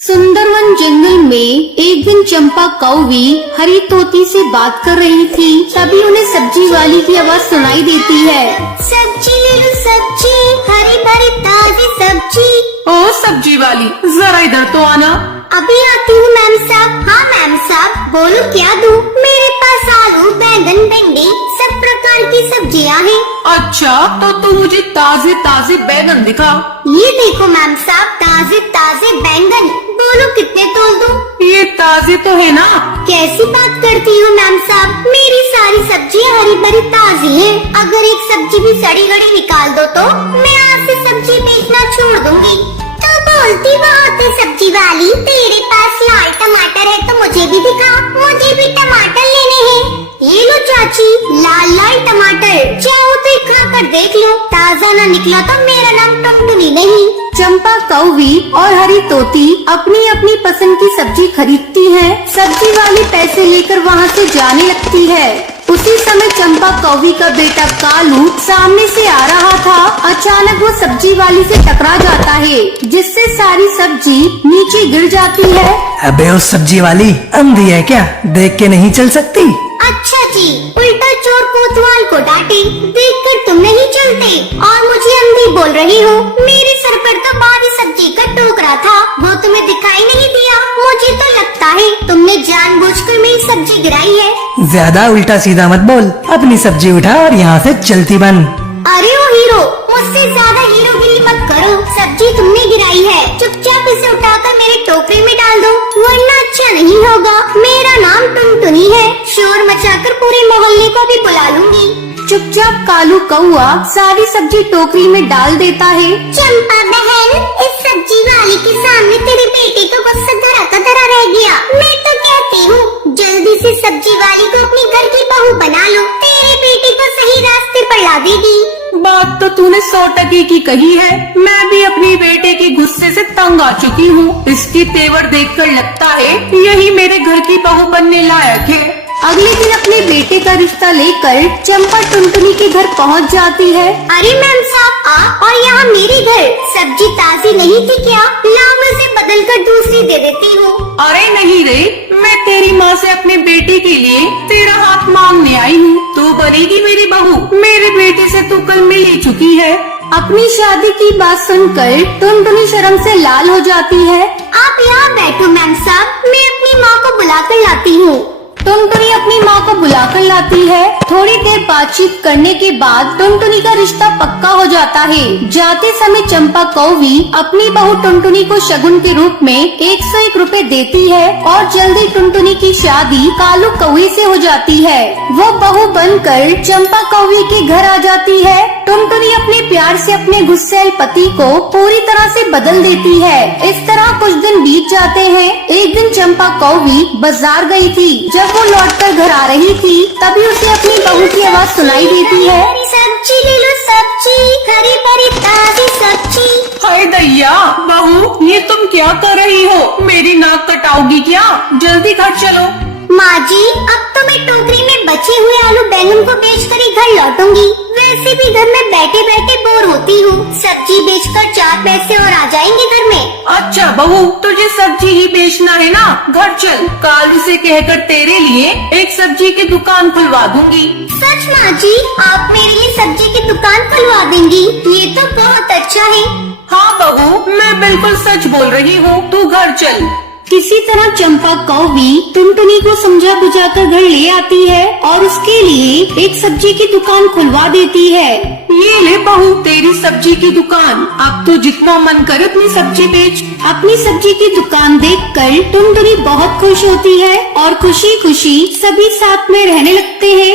सुंदरवन जंगल में एक दिन चंपा कौवी हरी तोती से बात कर रही थी। तभी उन्हें सब्जी वाली की आवाज सुनाई देती है। सब्जी ले लो सब्जी, हरी भरी ताजी सब्जी। ओ सब्जी वाली, जरा इधर तो आना। अभी आती हूँ मैम साहब। हाँ मैम साहब, बोलो क्या दूँ? मेरे पास आलू, बैंगन, भिंडी सब प्रकार की सब्जियाँ हैं। अच्छा, तो तू मुझे ताजे ताजे बैंगन दिखा। ये देखो मैम साहब, ताजे ताजे बैंगन। बोलो कितने तोल दूँ? ये ताजे तो है ना? कैसी बात करती हो मैम साहब, मेरी सारी सब्जियाँ हरी भरी ताजी हैं। अगर एक सब्जी भी सड़ी गड़ी निकाल दो तो मैं आज से सब्जी बेचना छोड़ दूंगी। तो बोलती बहुत है सब्जी वाली, तेरे पास लाल टमाटर है तो मुझे भी दिखा, मुझे भी टमाटर लेने हैं। ये लो चाची, लाल लाल टमाटर, चाहो तो एक खा कर देख लो, ताजा ना निकला तो मेरा नाम टुनटुनी नहीं। चंपा कौवी और हरी तोती अपनी अपनी पसंद की सब्जी खरीदती है। सब्जी वाली पैसे लेकर वहाँ से जाने लगती है। उसी समय चंपा कौवी का बेटा कालू सामने से आ रहा था। अचानक वो सब्जी वाली से टकरा जाता है, जिससे सारी सब्जी नीचे गिर जाती है। अबे उस सब्जी वाली अंधी है क्या, देख के नहीं चल सकती? अच्छा जी, उल्टा चोर कोतवाल को डांटे, देखकर तुम नहीं चलते और मुझे अंधी बोल रही हो। मेरे सर पर तो बारी सब्जी का टोकरा था, वो तुम्हें दिखाई नहीं दिया? मुझे तो लगता है तुमने जानबूझकर मेरी सब्जी गिराई है। ज्यादा उल्टा सीधा मत बोल, अपनी सब्जी उठा और यहाँ से चलती बन। अरे ओ हीरो, मुझसे ज्यादा हीरोगिरी मत करो। सब्जी तुमने गिराई है, चुपचाप इसे उठाकर मेरे टोकरे में डाल दो, वरना अच्छा नहीं होगा। मेरा नाम टुनटुनी है, शोर मचाकर पूरे मोहल्ले को भी बुला लूंगी। चुपचाप कालू कौआ सारी सब्जी टोकरी में डाल देता है। चंपा बहन, इस सब्जी वाली के सामने तेरे बेटे को गुस्सा धरा का धरा रह गया। मैं तो कहती हूँ जल्दी से सब्जी वाली को अपनी घर की बहू बना लो, तेरे बेटे को सही रास्ते पर ला देगी। बात तो तूने 100% की कही है। मैं भी अपनी बेटे के गुस्से से तंग आ चुकी हूँ। इसकी तेवर देखकर लगता है यही मेरे घर की बहू बनने लायक है। अगले दिन अपने बेटे का रिश्ता लेकर चंपा टुनटुनी के घर पहुंच जाती है। अरे मैम साहब, आप और यहाँ मेरे घर सब्जी ताजी नहीं थी क्या? लाओ मैं इसे बदल कर दूसरी दे देती हूँ। अरे नहीं रे, मैं तेरी माँ से अपने बेटे के लिए तेरा हाथ मांगने आई हूँ। तू बनेगी मेरी बहू। मेरे बेटे से तू कल मिल ही चुकी है। अपनी शादी की बात सुनकर टुनटुनी शर्म से लाल हो जाती है। आप यहाँ बैठो मैम साहब, मैं अपनी माँ को बुला कर लाती हूँ। टुनटुनी अपनी माँ को बुलाकर लाती है। थोड़ी देर बातचीत करने के बाद टुनटुनी का रिश्ता पक्का हो जाता है। जाते समय चंपा कौवी अपनी बहू टुनटुनी को शगुन के रूप में 101 रुपए देती है और जल्दी टुनटुनी की शादी कालू कौवे से हो जाती है। वो बहू बनकर चंपा कौवी के घर आ जाती है। टुनटुनी अपने प्यार से अपने गुस्सैल पति को पूरी तरह से बदल देती है। इस तरह कुछ दिन बीत जाते हैं। एक दिन चंपा कौवी बाजार गई थी। जब वो लौटकर घर आ रही थी, तभी उसे अपनी बहू की आवाज सुनाई देती है। सब्जी ले लो सब्जी, हरी भरी ताजी सब्जी। हाय दैया, बहू ये तुम क्या कर रही हो? मेरी नाक कटाओगी क्या? जल्दी घर चलो। माँ जी, अब तो मैं टोकरी में बचे हुए आलू बैंगन को बेचकर ही घर लौटूंगी। वैसे भी घर में बैठे बैठे बोर होती हूँ, सब्जी बेचकर 4 पैसे और आ जाएंगे घर में। अच्छा बहू, तुझे सब्जी ही बेचना है ना? घर चल, कालू से कहकर तेरे लिए एक सब्जी की दुकान खुलवा दूंगी। सच माँ जी, आप मेरे लिए सब्जी की दुकान खुलवा देंगी? ये तो बहुत अच्छा है। हाँ बहू, मैं बिल्कुल सच बोल रही हूँ। तू घर चल। किसी तरह चंपा कौवी टुनटुनी को समझा बुझाकर घर ले आती है और उसके लिए एक सब्जी की दुकान खुलवा देती है। ये ले बहू तेरी सब्जी की दुकान। अब तो जितना मन करे अपनी सब्जी बेच। अपनी सब्जी की दुकान देखकर टुनटुनी बहुत खुश होती है और खुशी खुशी सभी साथ में रहने लगते हैं।